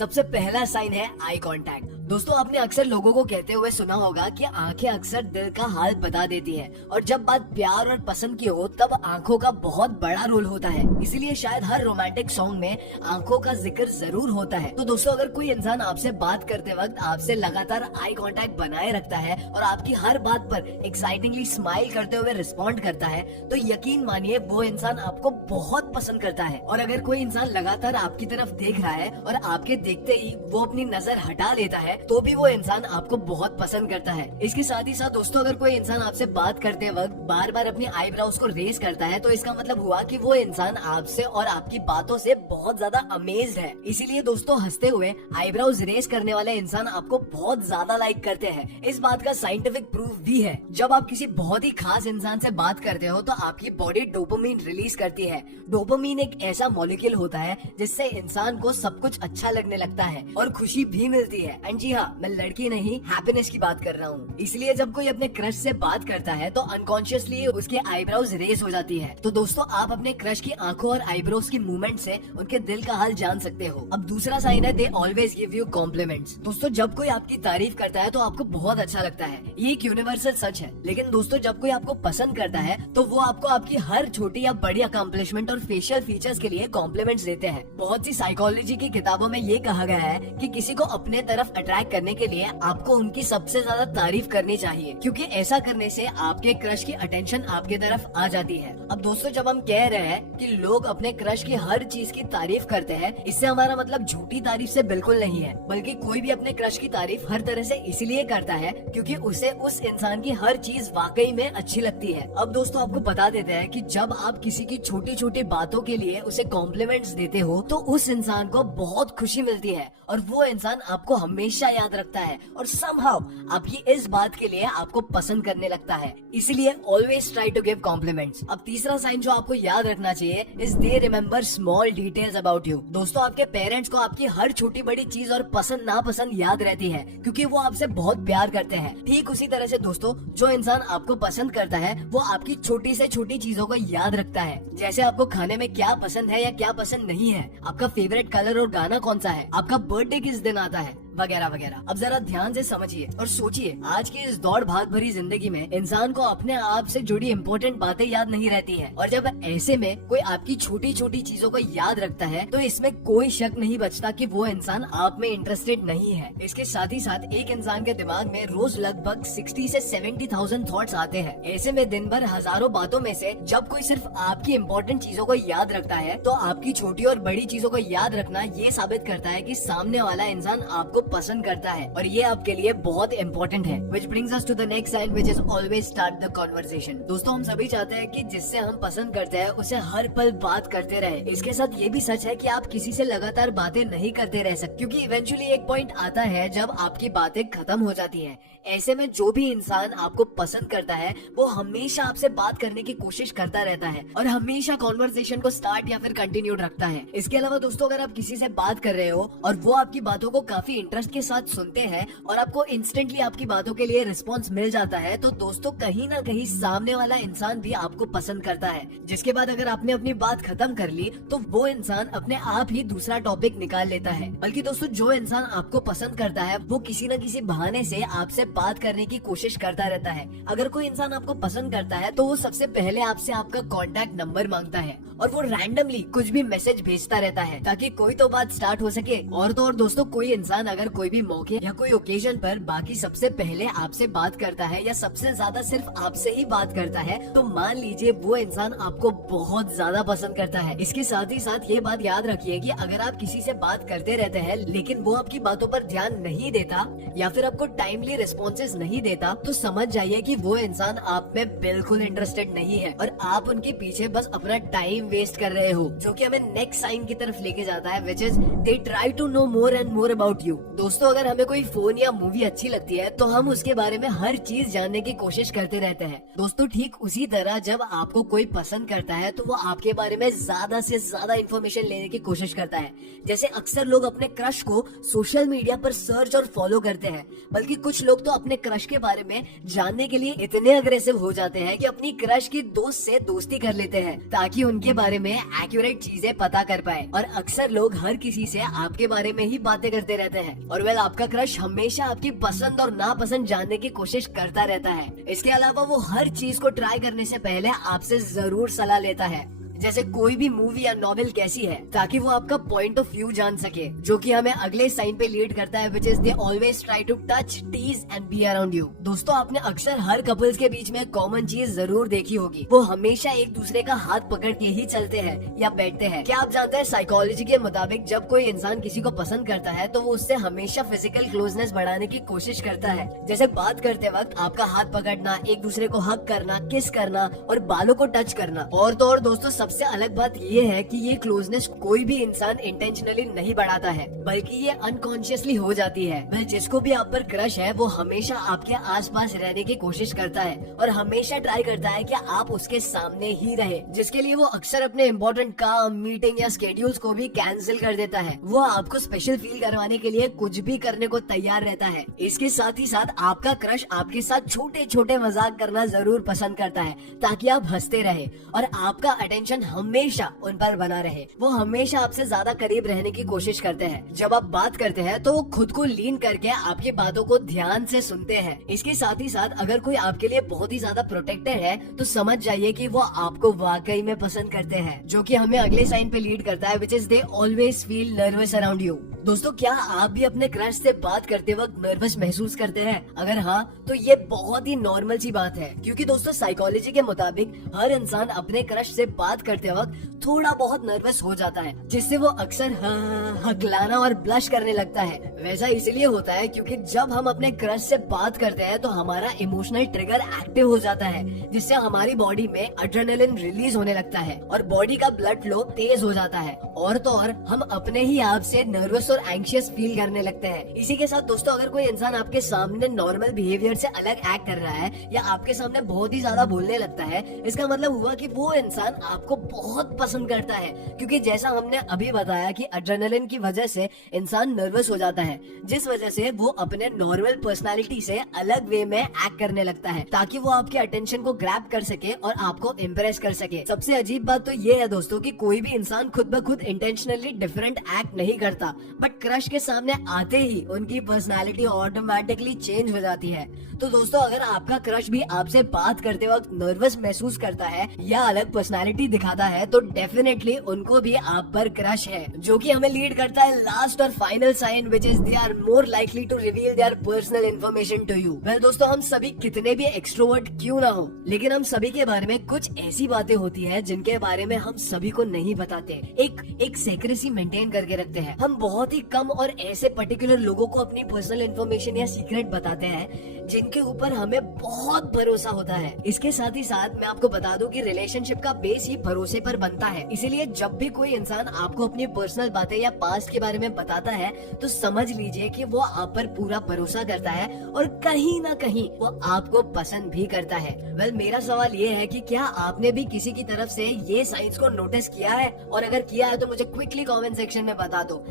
सबसे पहला साइन है आई कांटेक्ट। दोस्तों आपने अक्सर लोगों को कहते हुए सुना होगा कि आंखें अक्सर दिल का हाल बता देती है, और जब बात प्यार और पसंद की हो तब आंखों का बहुत बड़ा रोल होता है। इसीलिए शायद हर रोमांटिक सॉन्ग में आंखों का जिक्र जरूर होता है। तो दोस्तों अगर कोई इंसान आपसे बात करते वक्त आपसे लगातार आई कांटेक्ट बनाए रखता है और आपकी हर बात पर एक्साइटिंगली स्माइल करते हुए रिस्पॉन्ड करता है, तो यकीन मानिए वो इंसान आपको बहुत पसंद करता है। और अगर कोई इंसान लगातार आपकी तरफ देख रहा है और आपके देखते ही वो अपनी नजर हटा लेता है, तो भी वो इंसान आपको बहुत पसंद करता है। इसके साथ ही साथ दोस्तों अगर कोई इंसान आपसे बात करते वक्त बार बार अपनी आईब्रोज को रेज करता है, तो इसका मतलब हुआ कि वो इंसान आपसे और आपकी बातों से बहुत ज्यादा अमेज्ड है। इसीलिए दोस्तों हंसते हुए आईब्रोज रेज करने वाले इंसान आपको बहुत ज्यादा लाइक करते हैं। इस बात का साइंटिफिक प्रूफ भी है। जब आप किसी बहुत ही खास इंसान से बात करते हो तो आपकी बॉडी डोपामिन रिलीज करती है। डोपामिन एक ऐसा मॉलिक्यूल होता है जिससे इंसान को सब कुछ अच्छा लगने लगता है और खुशी भी मिलती है। एंड जी हाँ, मैं लड़की नहीं हैप्पीनेस की बात कर रहा हूँ। इसलिए जब कोई अपने क्रश से बात करता है तो अनकॉन्शियसली उसके आईब्रोज रेज हो जाती है। तो दोस्तों आप अपने क्रश की आंखों और आईब्रोज की मूवमेंट से उनके दिल का हाल जान सकते हो। अब दूसरा साइन है, they always give you compliments. दोस्तों जब कोई आपकी तारीफ करता है तो आपको बहुत अच्छा लगता है, ये एक यूनिवर्सल सच है। लेकिन दोस्तों जब कोई आपको पसंद करता है तो वो आपको आपकी हर छोटी या बड़ी अकम्पलिशमेंट और फेशियल फीचर्स के लिए कॉम्प्लीमेंट्स देते हैं। बहुत सी साइकोलॉजी की किताबों में ये कहा गया है कि किसी को अपने तरफ अट्रैक्ट करने के लिए आपको उनकी सबसे ज्यादा तारीफ करनी चाहिए, क्योंकि ऐसा करने से आपके क्रश की अटेंशन आपके तरफ आ जाती है। अब दोस्तों जब हम कह रहे हैं कि लोग अपने क्रश की हर चीज की तारीफ करते हैं, इससे हमारा मतलब झूठी तारीफ से बिल्कुल नहीं है, बल्कि कोई भी अपने क्रश की तारीफ हर तरह से इसलिए करता है क्योंकि उसे उस इंसान की हर चीज वाकई में अच्छी लगती है। अब दोस्तों आपको बता देते हैं कि जब आप किसी की छोटी छोटी बातों के लिए उसे कॉम्प्लीमेंट्स देते हो तो उस इंसान को बहुत खुशी मिलती है और वो इंसान आपको हमेशा याद रखता है और समहाउ आपकी इस बात के लिए आपको पसंद करने लगता है। इसलिए always try to give compliments. अब तीसरा साइन जो आपको याद रखना चाहिए is they remember small details about you. दोस्तों आपके पेरेंट्स को आपकी हर छोटी बड़ी चीज और पसंद नापसंद याद रहती है क्योंकि वो आपसे बहुत प्यार करते हैं। ठीक उसी तरह से दोस्तों जो इंसान आपको पसंद करता है वो आपकी छोटी से छोटी चीजों को याद रखता है, जैसे आपको खाने में क्या पसंद है या क्या पसंद नहीं है, आपका फेवरेट कलर और गाना कौन सा है, आपका बर्थडे किस दिन आता है, वगैरह वगैरह। अब जरा ध्यान से समझिए और सोचिए, आज की इस दौड़ भाग भरी जिंदगी में इंसान को अपने आप से जुड़ी इम्पोर्टेंट बातें याद नहीं रहती हैं, और जब ऐसे में कोई आपकी छोटी छोटी चीजों को याद रखता है तो इसमें कोई शक नहीं बचता कि वो इंसान आप में इंटरेस्टेड नहीं है। इसके साथ ही साथ एक इंसान के दिमाग में रोज लगभग 60 से 70,000 थॉट्स आते हैं। ऐसे में दिन भर हजारों बातों में से जब कोई सिर्फ आपकी इम्पोर्टेंट चीजों को याद रखता है तो आपकी छोटी और बड़ी चीजों को याद रखना ये साबित करता है कि सामने वाला इंसान आपको पसंद करता है और ये आपके लिए बहुत इंपॉर्टेंट है। Which brings us to the next sign, which is always start the conversation। दोस्तों हम सभी चाहते हैं कि जिससे हम पसंद करते हैं उसे हर पल बात करते रहे। इसके साथ ये भी सच है कि आप किसी से लगातार बातें नहीं करते रह सकते, क्योंकि इवेंचुअली एक पॉइंट आता है जब आपकी बातें खत्म हो जाती हैं। ऐसे में जो भी इंसान आपको पसंद करता है वो हमेशा आपसे बात करने की कोशिश करता रहता है और हमेशा कॉन्वर्सेशन को स्टार्ट या फिर कंटिन्यूड रखता है। इसके अलावा दोस्तों अगर आप किसी से बात कर रहे हो और वो आपकी बातों को काफी इंटरेस्ट के साथ सुनते हैं और आपको इंस्टेंटली आपकी बातों के लिए रिस्पॉन्स मिल जाता है, तो दोस्तों कहीं ना कहीं सामने वाला इंसान भी आपको पसंद करता है। जिसके बाद अगर आपने अपनी बात खत्म कर ली तो वो इंसान अपने आप ही दूसरा टॉपिक निकाल लेता है। बल्कि दोस्तों जो इंसान आपको पसंद करता है वो किसी न किसी बहाने से आपसे बात करने की कोशिश करता रहता है। अगर कोई इंसान आपको पसंद करता है तो वो सबसे पहले आपसे आपका कॉन्टैक्ट नंबर मांगता है और वो रैंडमली कुछ भी मैसेज भेजता रहता है ताकि कोई तो बात स्टार्ट हो सके। और तो और दोस्तों कोई इंसान अगर कोई भी मौके या कोई ओकेजन पर बाकी सबसे पहले आपसे बात करता है या सबसे ज्यादा सिर्फ आपसे ही बात करता है तो मान लीजिए वो इंसान आपको बहुत ज्यादा पसंद करता है। इसके साथ ही साथ ये बात याद रखिए कि अगर आप किसी से बात करते रहते हैं लेकिन वो आपकी बातों पर ध्यान नहीं देता या फिर आपको टाइमली रिस्पॉन्सेज नहीं देता तो समझ जाइए कि वो इंसान आप में बिल्कुल इंटरेस्टेड नहीं है और आप उनके पीछे बस अपना टाइम वेस्ट कर रहे हो, जो कि हमें नेक्स्ट साइन की तरफ लेके जाता है, which is they try to know more and more about you. दोस्तों अगर हमें कोई फोन या मूवी अच्छी लगती है तो हम उसके बारे में हर चीज जानने की कोशिश करते रहते हैं। दोस्तों ठीक उसी तरह जब आपको कोई पसंद करता है तो वो आपके बारे में ज्यादा से ज्यादा इन्फॉर्मेशन लेने की कोशिश करता है। जैसे अक्सर लोग अपने क्रश को सोशल मीडिया पर सर्च और फॉलो करते हैं, बल्कि कुछ लोग तो अपने क्रश के बारे में जानने के लिए इतने अग्रेसिव हो जाते हैं कि अपनी क्रश की दोस्त से दोस्ती कर लेते हैं ताकि उनके बारे में एक्यूरेट चीजें पता कर पाए। और अक्सर लोग हर किसी से आपके बारे में ही बातें करते रहते हैं और आपका क्रश हमेशा आपकी पसंद और नापसंद जानने की कोशिश करता रहता है। इसके अलावा वो हर चीज को ट्राई करने से पहले आपसे जरूर सलाह लेता है, जैसे कोई भी मूवी या नॉवेल कैसी है, ताकि वो आपका पॉइंट ऑफ व्यू जान सके, जो कि हमें अगले साइन पे लीड करता है, which is they always try to touch, tease and be around you. दोस्तों आपने अक्सर हर कपल्स के बीच में कॉमन चीज जरूर देखी होगी, वो हमेशा एक दूसरे का हाथ पकड़ के ही चलते हैं या बैठते हैं। क्या आप जानते हैं साइकोलॉजी के मुताबिक जब कोई इंसान किसी को पसंद करता है तो वो उससे हमेशा फिजिकल क्लोजनेस बढ़ाने की कोशिश करता है, जैसे बात करते वक्त आपका हाथ पकड़ना, एक दूसरे को हग करना, किस करना और बालों को टच करना। और तो और दोस्तों सबसे अलग बात ये है कि ये क्लोजनेस कोई भी इंसान इंटेंशनली नहीं बढ़ाता है, बल्कि ये अनकॉन्शियसली हो जाती है। वह जिसको भी आप पर क्रश है वो हमेशा आपके आसपास रहने की कोशिश करता है और हमेशा ट्राई करता है कि आप उसके सामने ही रहे, जिसके लिए वो अक्सर अपने इम्पोर्टेंट काम, मीटिंग या स्केड्यूल्स को भी कैंसिल कर देता है। वो आपको स्पेशल फील करवाने के लिए कुछ भी करने को तैयार रहता है। इसके साथ ही साथ आपका क्रश आपके साथ छोटे छोटे मजाक करना जरूर पसंद करता है ताकि आप हंसते रहे और आपका अटेंशन हमेशा उन पर बना रहे। वो हमेशा आपसे ज्यादा करीब रहने की कोशिश करते हैं। जब आप बात करते हैं तो वो खुद को लीन करके आपकी बातों को ध्यान से सुनते हैं। इसके साथ ही साथ अगर कोई आपके लिए बहुत ही ज्यादा प्रोटेक्टेड है तो समझ जाइए कि वो आपको वाकई में पसंद करते हैं, जो कि हमें अगले साइन पे लीड करता है, which is they always feel nervous around you. दोस्तों क्या आप भी अपने क्रश से बात करते वक्त नर्वस महसूस करते हैं? अगर हाँ तो ये बहुत ही नॉर्मल सी बात है, क्योंकि दोस्तों साइकोलॉजी के मुताबिक हर इंसान अपने क्रश से बात करते वक्त थोड़ा बहुत नर्वस हो जाता है, जिससे वो अक्सर हकलाना और ब्लश करने लगता है। वैसा इसलिए होता है क्योंकि जब हम अपने क्रश से बात करते हैं तो हमारा इमोशनल ट्रिगर एक्टिव हो जाता है, जिससे हमारी बॉडी में एड्रेनालिन रिलीज होने लगता है और बॉडी का ब्लड फ्लो तेज हो जाता है। और तो और हम अपने ही आप से नर्वस और एंग्शियस फील करने लगते हैं। इसी के साथ दोस्तों अगर कोई इंसान आपके सामने नॉर्मल बिहेवियर से अलग एक्ट कर रहा है या आपके सामने बहुत ही ज्यादा बोलने लगता है, इसका मतलब हुआ कि वो इंसान आपको बहुत पसंद करता है, क्योंकि जैसा हमने अभी बताया कि एड्रेनालिन की वजह से इंसान नर्वस हो जाता है, जिस वजह से वो अपने नॉर्मल पर्सनालिटी से अलग वे में एक्ट करने लगता है ताकि वो आपके अटेंशन को ग्रैब कर सके और आपको इम्प्रेस कर सके। सबसे अजीब बात तो ये है दोस्तों कि कोई भी इंसान खुद ब खुद इंटेंशनली डिफरेंट एक्ट नहीं करता, बट क्रश के सामने आते ही उनकी पर्सनालिटी ऑटोमेटिकली चेंज हो जाती है। तो दोस्तों अगर आपका क्रश भी आपसे बात करते वक्त नर्वस महसूस करता है या अलग पर्सनालिटी दिखाता है तो डेफिनेटली उनको भी आप पर क्रश है, जो कि हमें लीड करता है लास्ट और final sign, which is they are more likely to reveal their personal information to you. Well दोस्तों हम सभी कितने भी एक्सट्रोवर्ट क्यों ना हो, लेकिन हम सभी के बारे में कुछ ऐसी बातें होती है जिनके बारे में हम सभी को नहीं बताते, एक सेक्रेसी मेंटेन करके रखते हैं। हम बहुत ही कम और ऐसे पर्टिकुलर लोगों को अपनी पर्सनल इन्फॉर्मेशन या सीक्रेट बताते हैं जिनके ऊपर हमें बहुत भरोसा होता है। इसके साथ ही साथ मैं आपको बता दूं कि रिलेशनशिप का बेस ही भरोसे पर बनता है, इसीलिए जब भी कोई इंसान आपको अपनी पर्सनल बातें या पास्ट के बारे में बताता है तो समझ लीजिए कि वो आप पर पूरा भरोसा करता है और कहीं ना कहीं वो आपको पसंद भी करता है। वेल मेरा सवाल ये है कि क्या आपने भी किसी की तरफ से ये साइंस को नोटिस किया है, और अगर किया है तो मुझे क्विकली कमेंट सेक्शन में बता दो।